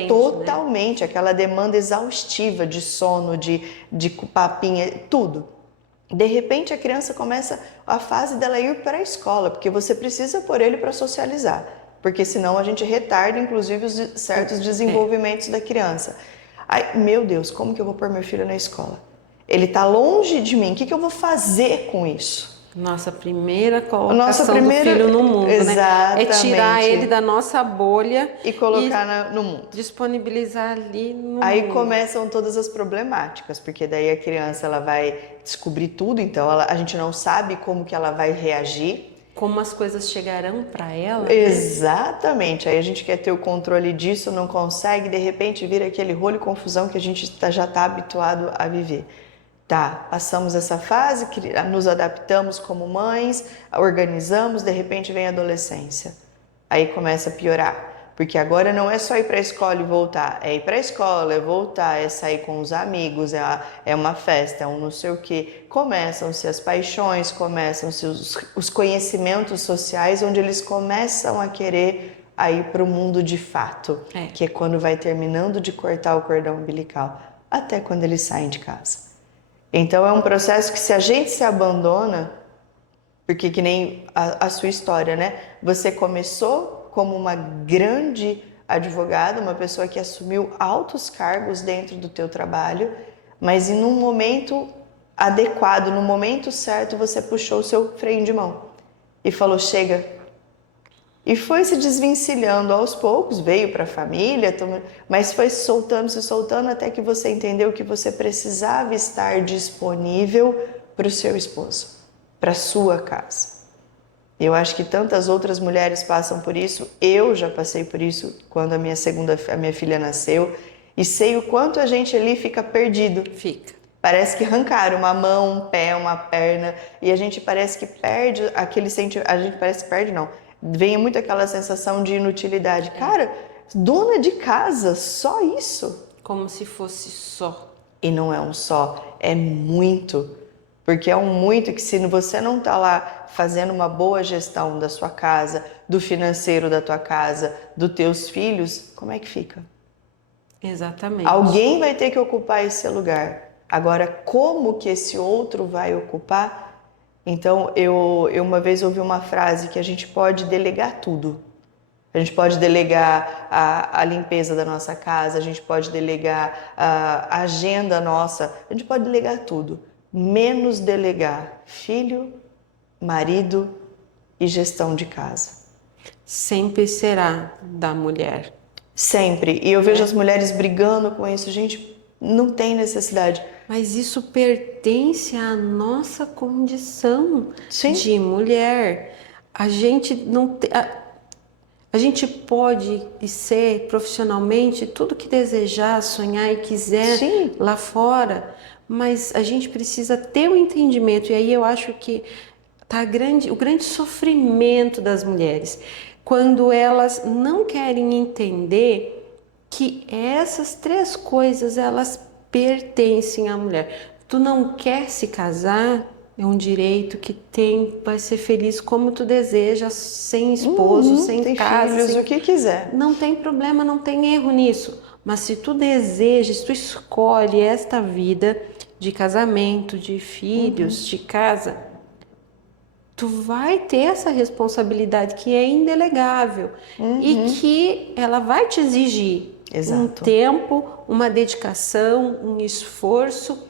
totalmente, aquela demanda exaustiva de sono, de papinha, tudo. De repente a criança começa a fase dela ir para a escola, porque você precisa pôr ele para socializar, porque senão a gente retarda inclusive os certos desenvolvimentos da criança. Ai, meu Deus, como que eu vou pôr meu filho na escola? Ele está longe de mim, o que eu vou fazer com isso? Nossa primeira colocação do filho no mundo, exatamente, né? É tirar ele da nossa bolha e colocar no mundo. Disponibilizar ali no Aí mundo. começam todas as problemáticas, porque daí a criança ela vai descobrir tudo, então a gente não sabe como que ela vai reagir. Como as coisas chegarão para ela. Né? Exatamente, aí a gente quer ter o controle disso, não consegue, de repente vira aquele rolo e confusão que a gente já está habituado a viver. Tá, passamos essa fase, nos adaptamos como mães, organizamos, de repente vem a adolescência. Aí começa a piorar, porque agora não é só ir para a escola e voltar, é ir para a escola, é voltar, é sair com os amigos, é uma festa, é um não sei o quê. Começam-se as paixões, começam-se os conhecimentos sociais, onde eles começam a querer ir para o mundo de fato, que é quando vai terminando de cortar o cordão umbilical, até quando eles saem de casa. Então é um processo que se a gente se abandona, porque que nem a sua história, né? Você começou como uma grande advogada, uma pessoa que assumiu altos cargos dentro do teu trabalho, mas em um momento adequado, no momento certo, você puxou o seu freio de mão e falou, chega. E foi se desvencilhando aos poucos, veio para a família, mas foi se soltando até que você entendeu que você precisava estar disponível para o seu esposo, para a sua casa. Eu acho que tantas outras mulheres passam por isso, eu já passei por isso quando a minha filha nasceu, e sei o quanto a gente ali fica perdido. Fica. Parece que arrancaram uma mão, um pé, uma perna, e a gente parece que perde aquele sentimento, a gente parece que perde não, vem muito aquela sensação de inutilidade. Cara, dona de casa, só isso? Como se fosse só. E não é um só, é muito. Porque é um muito que se você não tá lá fazendo uma boa gestão da sua casa, do financeiro da tua casa, dos teus filhos, como é que fica? Exatamente. Alguém vai ter que ocupar esse lugar. Agora, como que esse outro vai ocupar? Então, eu uma vez ouvi uma frase que a gente pode delegar tudo, A gente pode delegar a limpeza da nossa casa, a gente pode delegar a agenda nossa, a gente pode delegar tudo, menos delegar filho, marido e gestão de casa. Sempre será da mulher. Sempre. E eu vejo as mulheres brigando com isso. Gente, não tem necessidade. Mas isso pertence à nossa condição Sim. de mulher. A gente não tem. A gente pode ser profissionalmente tudo que desejar, sonhar e quiser Sim. lá fora, mas a gente precisa ter um entendimento. E aí eu acho que tá o grande sofrimento das mulheres, quando elas não querem entender que essas três coisas elas pertencem à mulher. Tu não quer se casar? É um direito que tem, vai ser feliz como tu deseja, sem esposo, sem tem casa, filhos, o que quiser. não tem problema, não tem erro nisso. Mas se tu deseja, se tu escolhe esta vida de casamento, de filhos, de casa, tu vai ter essa responsabilidade que é indelegável e que ela vai te exigir um tempo, uma dedicação, um esforço.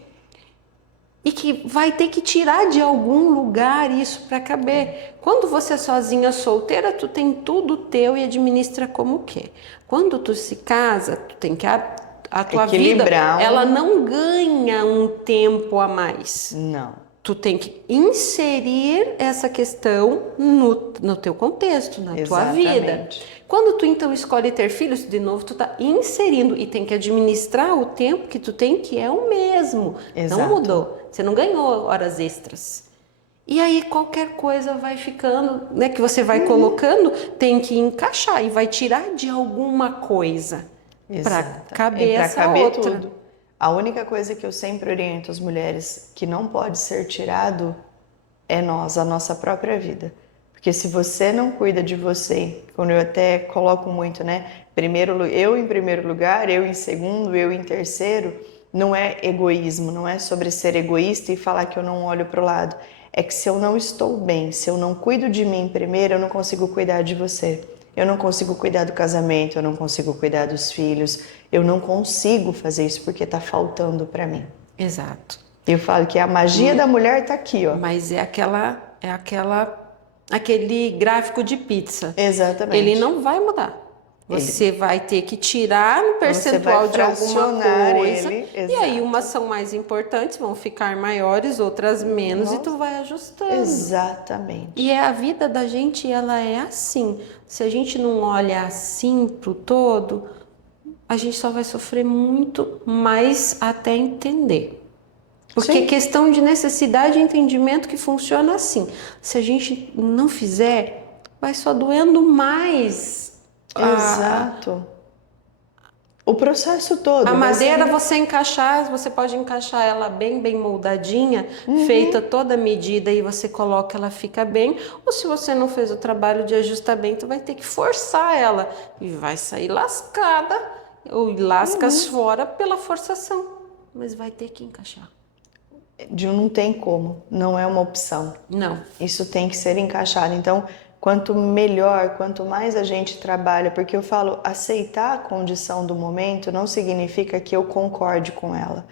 E que vai ter que tirar de algum lugar isso para caber. Quando você é sozinha, solteira, tu tem tudo teu e administra como quer. Quando tu se casa, tu tem que a tua vida, ela não ganha um tempo a mais. Não. Tu tem que inserir essa questão no teu contexto, na tua vida. Quando tu então escolhe ter filhos, de novo tu tá inserindo e tem que administrar o tempo que tu tem, que é o mesmo. Não mudou. Você não ganhou horas extras. E aí qualquer coisa vai ficando, né, que você vai colocando, tem que encaixar e vai tirar de alguma coisa para caber essa outra. Tudo. A única coisa que eu sempre oriento as mulheres que não pode ser tirado é a nossa própria vida. Porque se você não cuida de você, quando eu até coloco muito, né? Eu em primeiro lugar, eu em segundo, eu em terceiro, não é egoísmo, não é sobre ser egoísta e falar que eu não olho para o lado. É que se eu não estou bem, se eu não cuido de mim primeiro, eu não consigo cuidar de você. Eu não consigo cuidar do casamento, eu não consigo cuidar dos filhos, eu não consigo fazer isso porque está faltando para mim. Exato. Eu falo que a magia da mulher está aqui, ó. Mas aquele gráfico de pizza. Exatamente. Ele não vai mudar. Você vai ter que tirar um percentual de alguma coisa. E aí umas são mais importantes, vão ficar maiores, outras menos, e tu vai ajustando. Exatamente. E a vida da gente, ela é assim. Se a gente não olha assim pro todo, a gente só vai sofrer muito mais até entender. Porque é questão de necessidade e entendimento que funciona assim. Se a gente não fizer, vai só doendo mais. Exato. O processo todo. A madeira você pode encaixar ela bem moldadinha, feita toda a medida e você coloca, ela fica bem. Ou se você não fez o trabalho de ajustamento, vai ter que forçar ela e vai sair lascada ou lascas fora pela forçação. Mas vai ter que encaixar. Não tem como, não é uma opção. Não. Isso tem que ser encaixado. Então, quanto melhor, quanto mais a gente trabalha, porque eu falo, aceitar a condição do momento não significa que eu concorde com ela.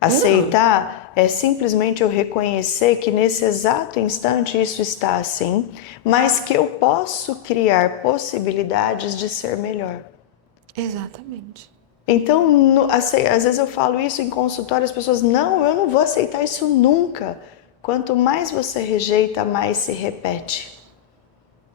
Aceitar é simplesmente eu reconhecer que nesse exato instante isso está assim, mas que eu posso criar possibilidades de ser melhor. Exatamente. Então, às vezes eu falo isso em consultório, as pessoas, não, eu não vou aceitar isso nunca. Quanto mais você rejeita, mais se repete.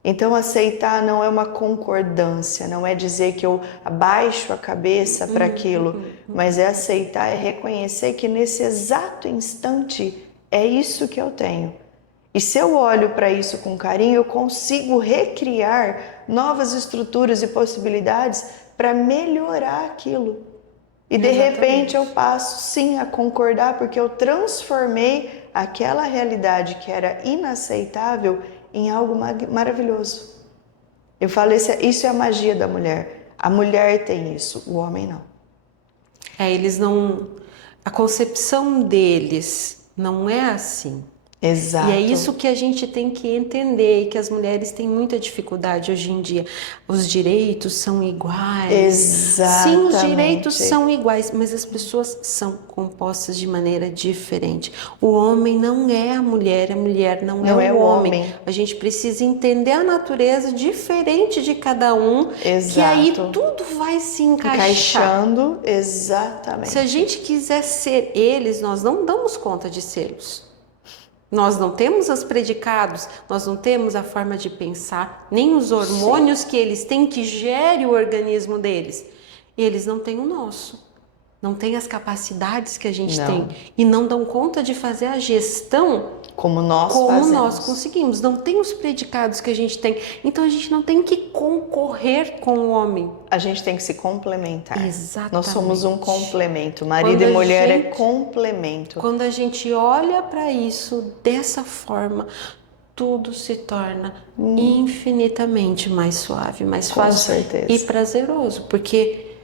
Então, aceitar não é uma concordância, não é dizer que eu abaixo a cabeça para aquilo, mas é aceitar, é reconhecer que nesse exato instante é isso que eu tenho. E se eu olho para isso com carinho, eu consigo recriar novas estruturas e possibilidades para melhorar aquilo. E de repente eu passo sim a concordar porque eu transformei aquela realidade que era inaceitável em algo maravilhoso. Eu falo, isso é a magia da mulher. A mulher tem isso, o homem não. Eles não... A concepção deles não é assim. Exato. E é isso que a gente tem que entender, e que as mulheres têm muita dificuldade hoje em dia. Os direitos são iguais. Exatamente. Sim, os direitos são iguais, mas as pessoas são compostas de maneira diferente. O homem não é a mulher não é o homem. A gente precisa entender a natureza diferente de cada um, Exato. que aí tudo vai se encaixando. Exatamente. Se a gente quiser ser eles, nós não damos conta de sermos. Nós não temos os predicados, nós não temos a forma de pensar, nem os hormônios que eles têm que gere o organismo deles. E eles não têm o nosso. Não têm as capacidades que a gente tem. E não dão conta de fazer a gestão como nós conseguimos. Não tem os predicados que a gente tem. Então a gente não tem que concorrer com o homem. A gente tem que se complementar. Exatamente. Nós somos um complemento. Marido e mulher é complemento. Quando a gente olha para isso dessa forma, tudo se torna infinitamente mais suave, mais fácil e prazeroso. Porque,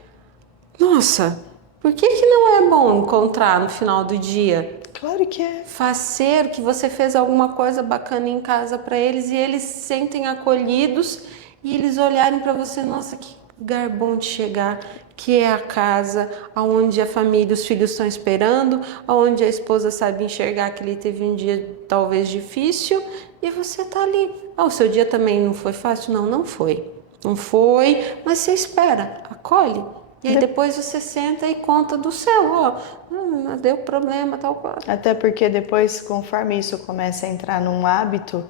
nossa, por que não é bom encontrar no final do dia? Claro que é. Fazer que você fez alguma coisa bacana em casa para eles e eles se sentem acolhidos e eles olharem para você, nossa, que lugar bom de chegar, que é a casa, aonde a família, os filhos estão esperando, aonde a esposa sabe enxergar que ele teve um dia talvez difícil e você tá ali. O seu dia também não foi fácil? Não foi. Não foi, mas você espera, acolhe. E aí depois você senta e conta do seu, deu problema, tal coisa. Até porque depois, conforme isso começa a entrar num hábito,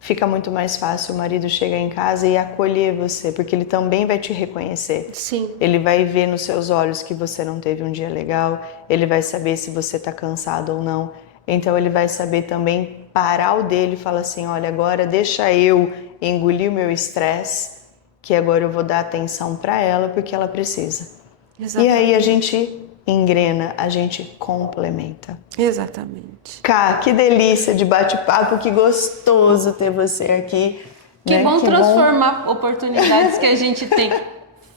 fica muito mais fácil o marido chegar em casa e acolher você, porque ele também vai te reconhecer. Sim. Ele vai ver nos seus olhos que você não teve um dia legal, ele vai saber se você está cansado ou não. Então ele vai saber também parar o dele e falar assim, olha, agora deixa eu engolir o meu estresse, que agora eu vou dar atenção para ela porque ela precisa. Exatamente. E aí a gente engrena, a gente complementa. Exatamente. Cá, que delícia de bate-papo, que gostoso ter você aqui. Que bom transformar oportunidades que a gente tem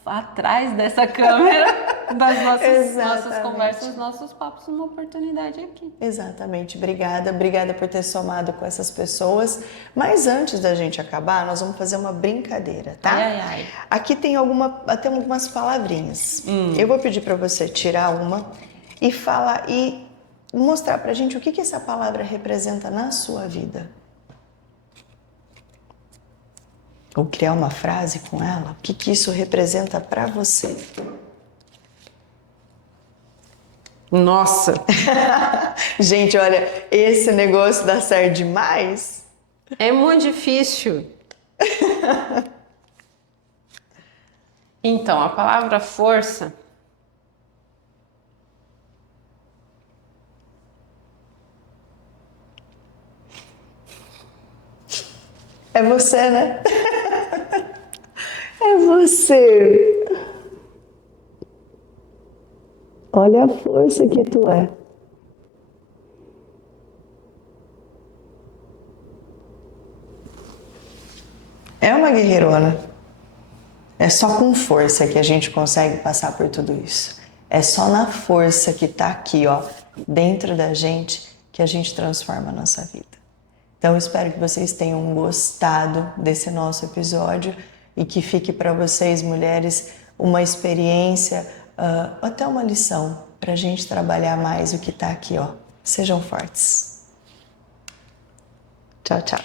atrás dessa câmera, das nossas conversas, nossos papos, uma oportunidade aqui. Exatamente, obrigada por ter somado com essas pessoas. Mas antes da gente acabar, nós vamos fazer uma brincadeira, tá? Ai. Aqui tem até algumas palavrinhas. Eu vou pedir para você tirar uma e falar e mostrar pra gente o que essa palavra representa na sua vida. Ou criar uma frase com ela, o que isso representa para você? Nossa! Gente, olha, esse negócio dá certo demais. É muito difícil. Então, a palavra força é você, né? É você. Olha a força que tu é. É uma guerreirona. É só com força que a gente consegue passar por tudo isso. É só na força que tá aqui, ó, dentro da gente, que a gente transforma a nossa vida. Então, eu espero que vocês tenham gostado desse nosso episódio e que fique para vocês, mulheres, uma experiência, até uma lição para a gente trabalhar mais o que está aqui, ó. Sejam fortes. Tchau, tchau.